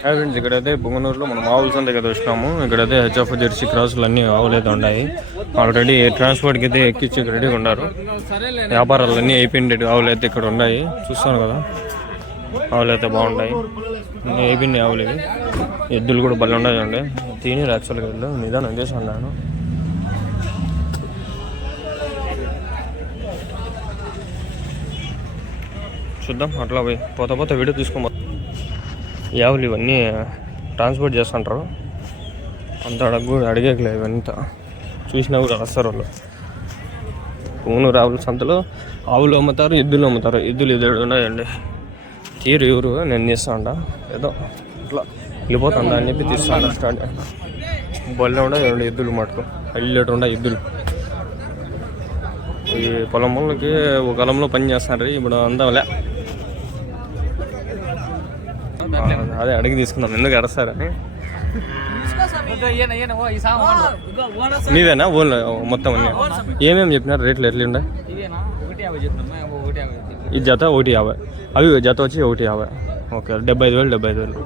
Friends ఇక్కడైతే పొంగనూరులో మనం ఆవుల సంత దగ్గర వచ్చినాము. ఇక్కడైతే హెచ్ఎఫ్ జెర్సీ క్రాసులు అన్ని ఆవులు అయితే ఉన్నాయి. ఆల్రెడీ ట్రాన్స్పోర్ట్కి అయితే ఎక్కించి రెడీగా ఉన్నారు. వ్యాపారాలు అన్నీ అయిపోయింది. ఆవులు అయితే ఇక్కడ ఉన్నాయి, చూస్తాను కదా. ఆవులు అయితే బాగున్నాయి, అన్నీ అయిపోయినాయి ఆవులు. ఇవి ఎద్దులు కూడా బలం ఉన్నాయి. తిని యాక్చువల్గా వెళ్ళు నిదానం చేసి ఉన్నాను. చూద్దాం అట్లా పోయి పోతా వీడియో తీసుకో. యావులు ఇవన్నీ ట్రాన్స్పోర్ట్ చేస్తుంటారు. అంత అడిగేయలేదు. ఇవంతా చూసినా కూడా వస్తారు వాళ్ళు. పొంగనూరు ఆవుల సంతలో ఆవులు అమ్ముతారు, ఎద్దులు అమ్ముతారు. ఎద్దులు ఎదురు ఉన్నాయండి. తీరు ఎవరు నేను తీస్తా ఉంటా, ఏదో ఇట్లా వెళ్ళిపోతుందా అని చెప్పి తీస్తా ఉంటా. స్టార్ట్ బొల్లే ఉండే ఎద్దులు మటుకు హైలైట్ ఉండే ఎద్దులు. ఈ పొలం వాళ్ళకి ఒక కాలంలో పని చేస్తారు, ఇప్పుడు అంతా అదే అడిగి తీసుకుందాం. ఎందుకు అడస్తారని. మీవేనా ఓన్ మొత్తం అన్నీ? ఏమేమి చెప్పినారు రేట్లు? ఎట్లా ఉండే? ఈ జత 150, అవి జత వచ్చి 150. ఓకే, 75,000 75,000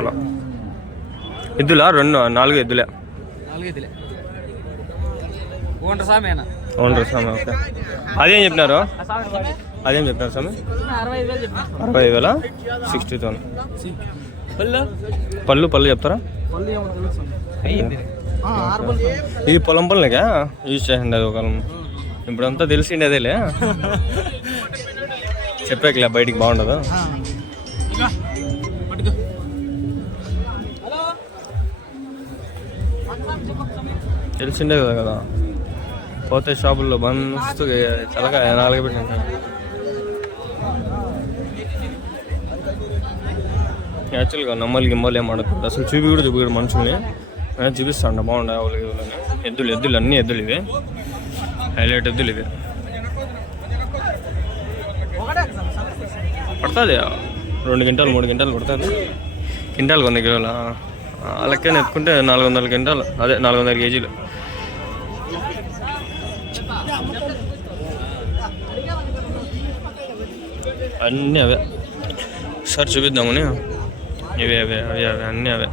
అలా. ఎద్దులా? 4 ఎద్దులే. ఓనర్ స్వామి. ఓకే, అదేం చెప్పినారు? స్వామి 65,000 60,000. పళ్ళు చెప్తారా? ఇది పొలం పళ్ళనికా యూజ్ చేసిండే అది ఒక కాలం. ఇప్పుడంతా తెలిసిండే అదేలే, చెప్పాకలే బయటికి బాగుండదు. తెలిసిండే కదా. పోతే షాపుల్లో మస్తు చల్లగా 4 పెట్టిన. యాక్చువల్గా నమ్మలు గిమ్మలు ఏం ఆడుతుంది అసలు. చూపిడు మనుషుల్ని చూపిస్తాండ. బాగుండే ఆవులకి ఎద్దులు అన్నీ ఎద్దులు ఇవే, హైలైట్ ఎద్దులు ఇవే. పడుతుంది 2 క్వింటాలు 3 క్వింటాలు పడుతుంది. క్వింటాలు 100 కిలోల లెక్కన ఎత్తుకుంటే 400 క్వింటాలు, అదే 400 కేజీలు. అన్నీ అవే. సార్ చూపిద్దామని. ఇవే అన్నీ అవే.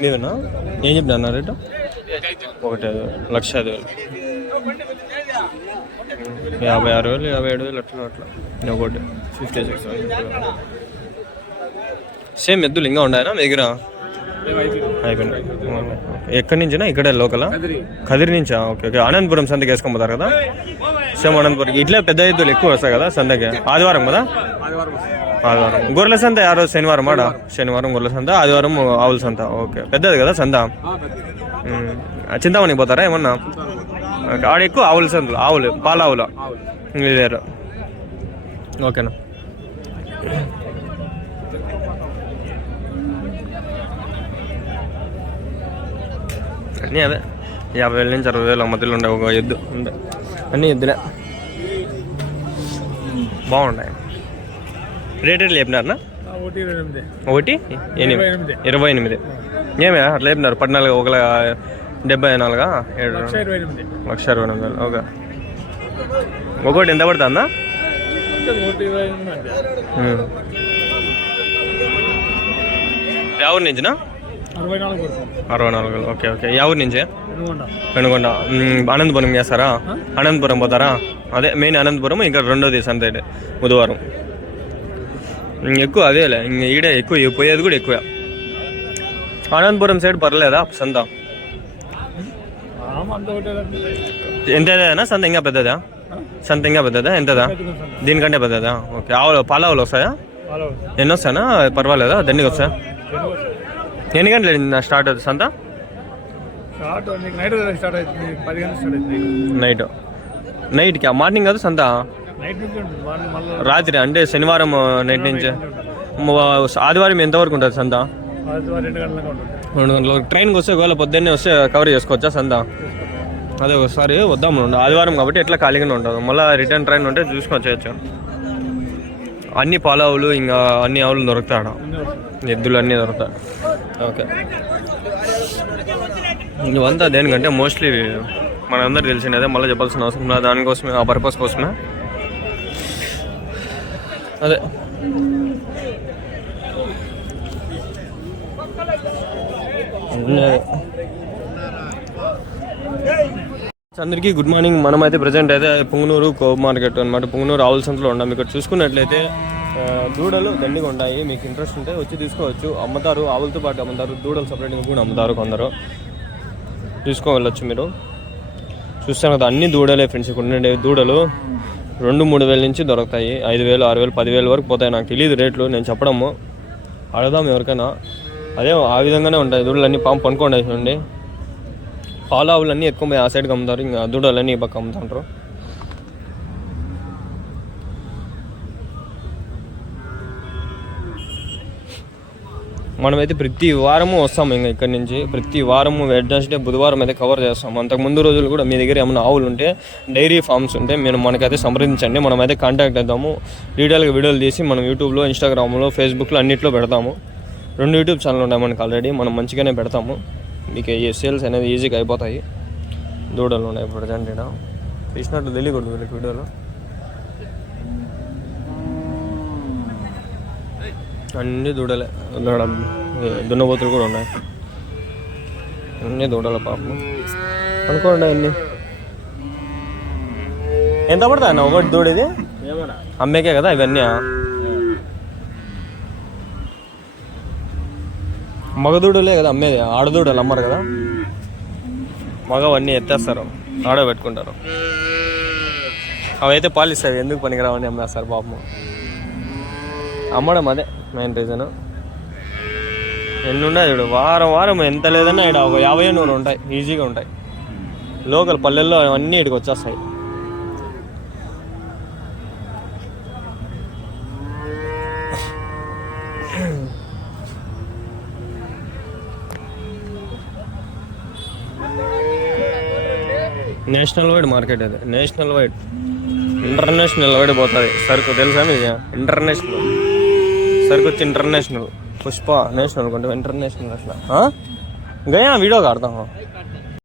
నీవేనా? ఏం చెప్పినా రేటు? 1,05,000 56,000 57,000 అట్లా. ఒకటి 56,000. సేమ్ ఎద్దులు ఇంకా ఉన్నాయనా మీ దగ్గర? అయిపోయినాయి. ఎక్కడి నుంచినా? ఇక్కడే లోకల్ కదిరి నుంచా? ఓకే. అనంతపురం సంతకి వేసుకొని పోతారు కదా? సేమ్ అనంతపురం. ఇట్లా పెద్ద ఎద్దులు ఎక్కువ వస్తాయి కదా సంతకి? ఆదివారం కదా? ఆదివారం. గొర్రెల సంత ఆ రోజు శనివారం ఆడ? శనివారం గొర్రెల సంత, ఆదివారం ఆవుల సంత. ఓకే, పెద్దది కదా సంత. చింతామణికి పోతారా ఏమన్నా? ఆడ ఎక్కువ ఆవుల సంతలు, ఆవులు పాల ఆవుల లేరు. ఓకేనా? అన్నీ అవే 50,000 నుంచి 60,000 మధ్యలో ఉండే ఒక ఎద్దు ఉండే. అన్నీ ఎద్దులే బాగున్నాయి. రేట్ ఎట్లా చెప్పినారనా? 1,28,000. ఏమే అట్లా చెప్పినారు? 14 1,74 1,28,000. ఓకే. ఒకటి ఎంత పడుతుందా? ఎవరి నుంచినా? 64. ఓకే. ఎవరి నుంచి? పెనుగొండ. అనంతపురం చేస్తారా? అనంతపురం పోతారా? అదే మెయిన్ అనంతపురం. ఇంకా రెండోది సంత బుధవారం. ఎక్కువ అదేలే. ఈడే ఎక్కువ పోయేది కూడా ఎక్కువ. అనంతపురం సైడ్ పర్లేదా సంత? ఎంతేనా సంత? ఇంకా పెద్దదా సంత? ఇంకా పెద్దదా? ఎంతదా? దీనికంటే పెద్దదా? ఓకే. ఆవులు పాల ఆవులు వస్తాయా? ఎన్ని వస్తాయనా? పర్వాలేదా? దండికి వస్తాయా? ఎన్ని గంటలు స్టార్ట్ అవుతుంది సంత? నైట్కి? మార్నింగ్ కాదు సంత? రాత్రి అంటే శనివారం నైట్ నుంచి. ఆదివారం ఎంతవరకు ఉంటుంది సంత? 2 గంటలకు. ట్రైన్కి వస్తే ఒకవేళ పొద్దున్నే వస్తే కవర్ చేసుకోవచ్చా సంత? అదే ఒకసారి వద్దాము. ఆదివారం కాబట్టి ఎట్లా ఖాళీగానే ఉంటుంది. మళ్ళీ రిటర్న్ ట్రైన్ ఉంటే చూసుకొని చేయొచ్చు. అన్ని పాలావులు ఇంకా అన్ని ఆవులు దొరుకుతాయి ఆడ, ఎద్దులు అన్నీ దొరుకుతాయి. ఓకే, ఇవంతా దేనికంటే మోస్ట్లీ మనందరూ తెలిసినదే, మళ్ళీ చెప్పాల్సిన అవసరం లేదు. దానికోసమే, ఆ పర్పస్ కోసమే. అదే అందరికీ గుడ్ మార్నింగ్. మనమైతే ప్రజెంట్ అయితే పుంగనూరు కో మార్కెట్ అనమాట, పుంగనూరు ఆవుల సంతలో ఉన్నాం. ఇక్కడ చూసుకున్నట్లయితే దూడలు దండిగా ఉంటాయి. మీకు ఇంట్రెస్ట్ ఉంటే వచ్చి తీసుకోవచ్చు. అమ్ముతారు, ఆవులతో పాటు అమ్ముతారు, దూడలు సపరేట్గా కూడా అమ్ముతారు. కొందరు తీసుకోవెళ్ళచ్చు. మీరు చూస్తాను కదా, అన్ని దూడలే ఫ్రెండ్స్. ఇక్కడ ఉండే దూడలు 2-3 వేల నుంచి దొరుకుతాయి. 5,000, 6,000, 10,000 వరకు పోతాయి. నాకు తెలియదు రేట్లు, నేను చెప్పడము. అడదాం ఎవరికైనా. అదే ఆ విధంగానే ఉంటాయి దూడలు అన్నీ. పాము పనుకోండి చూడండి. పాలు ఆవులన్నీ ఎక్కువ ఆ సైడ్కి అమ్ముతారు, ఇంకా దూడలన్నీ ఈ పక్క అమ్ముతుంటారు. మనమైతే ప్రతి వారము వస్తాము. ఇంకా ఇక్కడి నుంచి ప్రతి వారము వెడ్నెస్డే, బుధవారం అయితే కవర్ చేస్తాము. అంతకు ముందు రోజులు కూడా మీ దగ్గర ఏమైనా ఆవులు ఉంటే, డైరీ ఫార్మ్స్ ఉంటే మీరు మనకైతే సంప్రదించండి. మనమైతే కాంటాక్ట్ అవుతాము. డీటెయిల్గా వీడియోలు తీసి మనం యూట్యూబ్లో, ఇన్స్టాగ్రామ్లో, ఫేస్బుక్లో అన్నింటిలో పెడతాము. 2 యూట్యూబ్ ఛానల్ ఉన్నాయి మనకి ఆల్రెడీ. మనం మంచిగానే పెడతాము. మీకు ఈ సేల్స్ అనేది ఈజీగా అయిపోతాయి. దూడలు ఉన్నాయి ప్రజెంట్. ఇక్కడ తీసినట్లు తెలియకూడదు వీళ్ళకి వీడియోలో. అన్నీ దూడలే. దున్నపోతులు కూడా ఉన్నాయి. అన్నీ దూడల పాపం అనుకోండి. అన్నీ ఎంత పడతాయి అన్న ఒకటి దూడేది? అమ్మేకే కదా ఇవన్నీ. మగదూడలే కదా అమ్మేది, ఆడదూడలు అమ్మరు కదా. మగవన్నీ ఎత్తేస్తారు, ఆడ పెట్టుకుంటారు. అవైతే పాలిస్తాయి, ఎందుకు పనికిరావని అమ్మేస్తారు పాపం. అమ్మడం అదే మెయిన్ రీజన్. ఎన్ని ఉన్నాయి చూడు, వారం ఎంత లేదన్నా ఇక్కడ ఒక 50-100 ఉంటాయి, ఈజీగా ఉంటాయి. లోకల్ పల్లెల్లో అన్నీ ఇక్కడికి వచ్చేస్తాయి. నేషనల్ వైడ్ మార్కెట్ అది, నేషనల్ వైడ్, ఇంటర్నేషనల్ వైడ్ పోతుంది సరుకు. తెలుసా మీకు? ఇంటర్నేషనల్ సరుకు వచ్చి ఇంటర్నేషనల్. పుష్ప నేషనల్ కొంటే ఇంటర్నేషనల్ అట్లా. గయా వీడియో కాడతాం.